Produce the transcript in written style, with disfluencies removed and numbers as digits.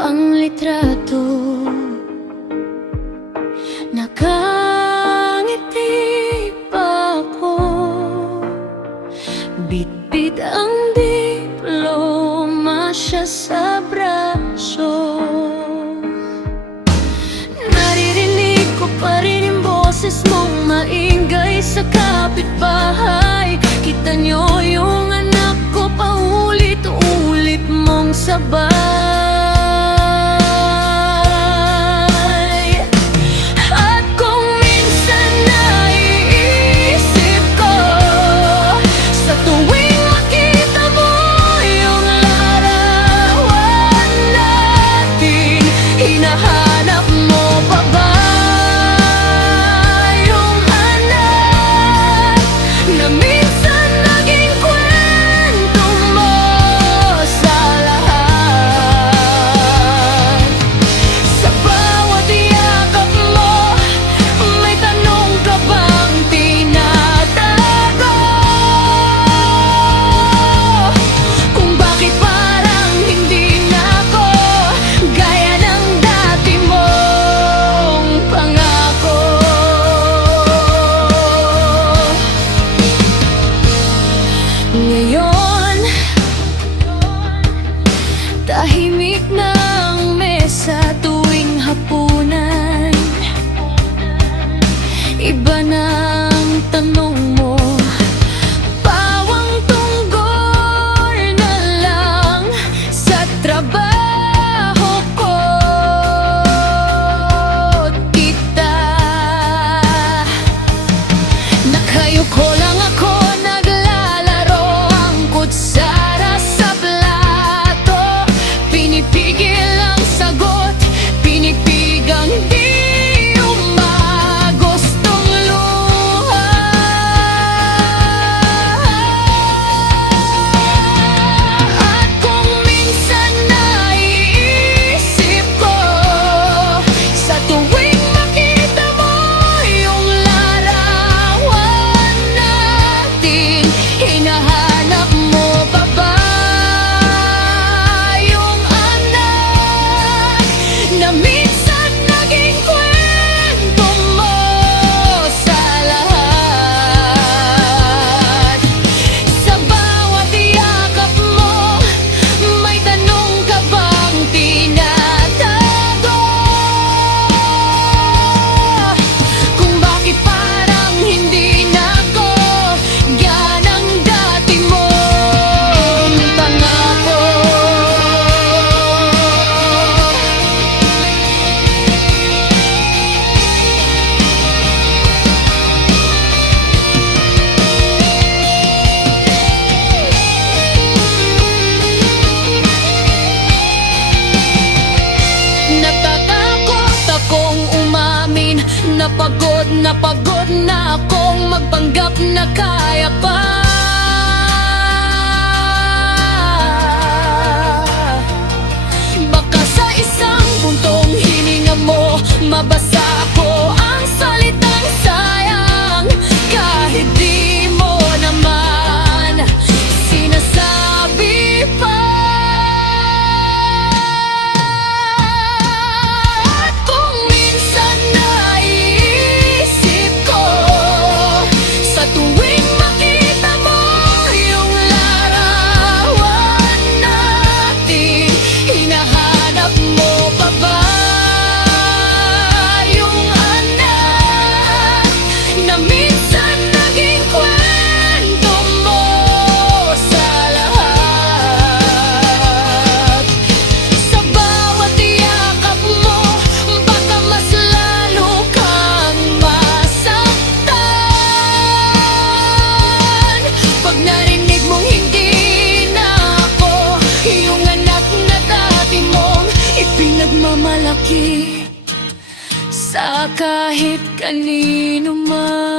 panglitrato. Nakangiti pa ako, bitbit ang diploma siya sa braso. Naririnig ko pa rin yung boses mong maingay sa kapitbahay. Kita nyo yung anak ko, paulit-ulit mong sabay. At kung minsan naiisip ko, sa tuwing makita mo yung larawan natin, hinahanap mo pa ba yung anak na minsan naging kwento mo sa lahat? Sa bawat yakap mo, may tanong ka bang tinatago? Kung bakit parang hindi na ako gaya ng dati mong pangako. Ngayon, tahimik na ang mesa tuwing hapunan. Iba na ang tanong mo, pawang tunggol na lang sa trabaho ko. Tita, nakayuko lang ako, naglalaro ang kutsara sa plato. Pinipigil ang sagot, pinipigang di umagustong luha. At kung minsan naiisip ko, sa tuwing makita mo yung larawan natin, hinahanap mo pa ba yung anak na minsan naging kwento mo sa lahat? Sa bawat yakap mo, may tanong ka bang tinatago? Kung bakit parang hindi na ako ganang dati mong pangako. Natatakot akong umamin, napagod na akong magpanggap na kaya pa. Baka sa isang puntong hininga mo, mabasa ko ang salitang sayang, kahit di mo naman sinasabi pa. At kung minsan naiisip ko, sa tuwing makita mo yung larawan natin, hinahanap mo pa ba yung anak na minsan naging kwento mo sa lahat? Sa bawat yakap mo, baka mas lalo kang masaktan pag narinig mong hindi na ako yung anak na dati mong ipinagmamalaki sa kahit kanino man.